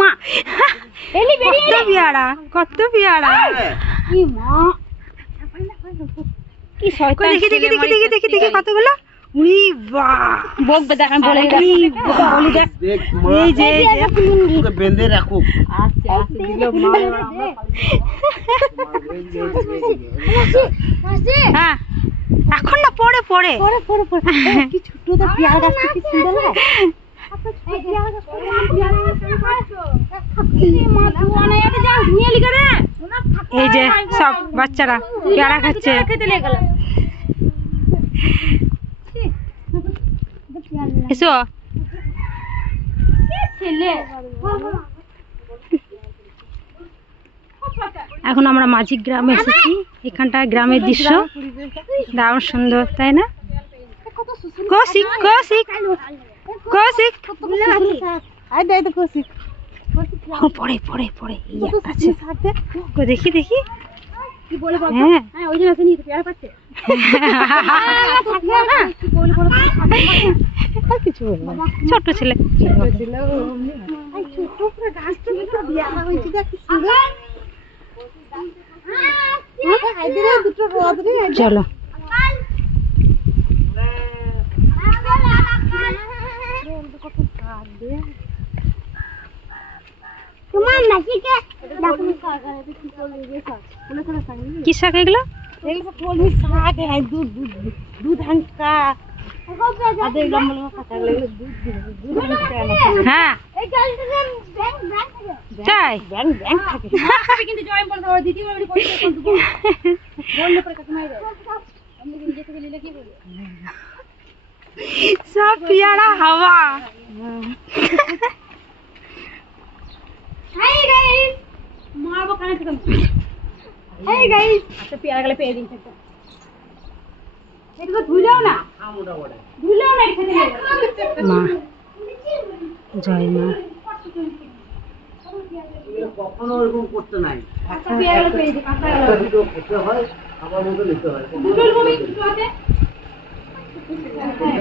মা কত পেয়ারা, কত পেয়ারা। দেখি দেখি দেখি দেখি দেখি দেখি কতগুলো। বেঁধে রাখো। হ্যাঁ এখন না পরে পরে কি ছোট পেয়ারা গাছটা কি সুন্দর লাগে। এই যে সব বাচ্চারা পেয়ারা খাচ্ছে। এসো এখন আমরা মাঝি গ্রামে এসেছি। এখানটায় গ্রামের দৃশ্য দারুণ সুন্দর, তাই না? কৌশিক কৌশিক কৌশিক পরে পরে পরে দেখি দেখি। ছোট ছেলে চলো কি শাক এগুলো? হ্যাঁ তাই সব পেয়ারা হাওয়া। মা জয় মা। কখনো ওরকম করতে নাই। খেতে হয় আমার মতো নিতে হয়।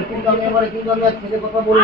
কিন্তু আমি এবারে কিন্তু আমি ছেলে কথা বলবো।